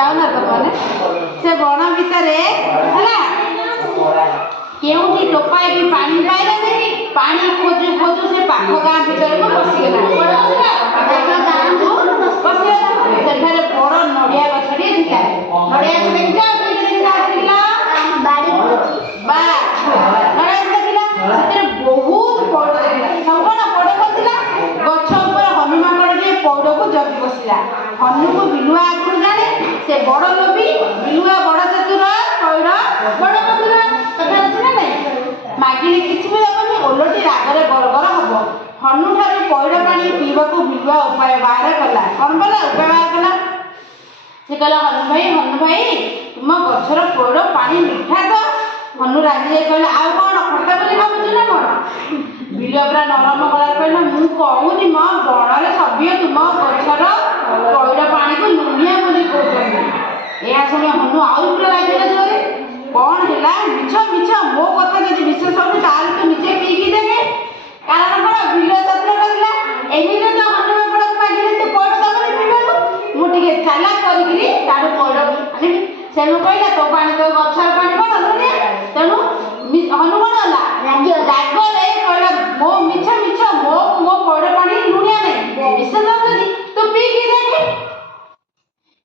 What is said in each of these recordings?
जाऊना तो मैंने से बण भितर है केउठी टोपाए भी पानी पाइला पानी खोजु खोजु से पाख गाँ भीतर को पसिगला पसिगला सेठारे बड़ नड़िया गछड़ी थिला नड़िया गछ देखिला देखिला बाड़ी बा नड़िया देखिला सेते बहुत पौड़ देखिला सबना पौड़ बसिला गछ ऊपर हनुमान गड़ जे पौड़ को जगी बसिला हनु को बिलुआ आगु जाने से बड़ लोभी बिलुआ बड़ चतुर पौड़ बड़ बसिला कथा अछि ना नहीं मागिले किछि भी दबनी ओलटी रागरे गरगर हबो हनु ठारू पौड़ पानी पीवा को बिलुआ उपाय बाहर कला कोन बोला उपाय बाहर कला से कहला हनु भाई तुम गछर पौड़ पानी मिठा तो हनु राजी कहला आ कोन खट्टा बोली भाबुछ ना कोन बिलुआ पूरा नरम गला कहला मु कहूनी म बणरे सभ्य तुम गछर पौड़ पानी को लुनिया बोली कहउछन एया सुनी हनु आउ पूरा राजी जोरे कौन है मिछ मिछ मो कथा जदि विश्वास हो ताल तो नीचे पीकी देखे कारण कौन बिल चतुर करला एमिरे तो हनुमान बड़ मागिले से पौड़ दबनी पीबानु मु टिके चालाक करिकरी तार पौड़ आनी सेनु कहला तो पानी तो गछर पानी बड़ लुनिया तेनु हनुमान होला राग रे कहला मो मिछ मिछ मो पौड़ पानी लुनिया नहीं विश्वास जदि तो पीकी देखे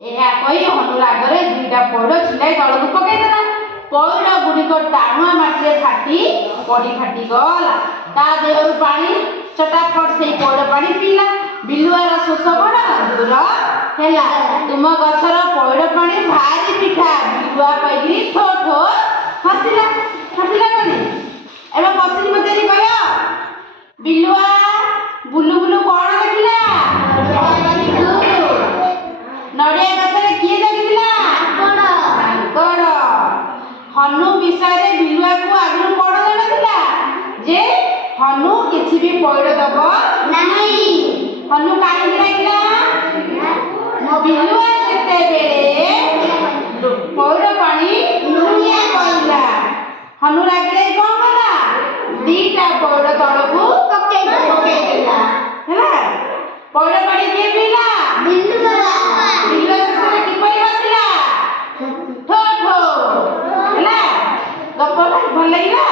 एहा कहि हनु रागरे दुईटा पौड़ छिलाई तळକୁ पकाई देला पौड़ गुड़िक टाणुआ माटी फाटी पड़ी फाटी गला ता देहरु पानी चटापट से पौड़ पानी पीला बिलुआर शोष बड़ दूर हैला तुम गछर पौड़ पानी भारी पिठा बिलुआ कहि ठो ठो हसिला हसिला कने एबे बसिनी मतेरी कहियो बिलुआ बुलु बुलु कोन देखिला नड़िया गछरे किए देखिला कोन हनु विषय बिलुआ को आगु कौन जाना जे हनु किसी भी पौड़ दब नहीं हनु कहीं डाकिला बिलुआ जिते बेले पौड़ पानी लुनिया कहला हनु रागिले कौन कला दीटा पौड़ तलको पकेई देला हैला पौड़ पानी के पीला बिलुआ बिलुआ की पई बसिला ठो ठो गप भल लगा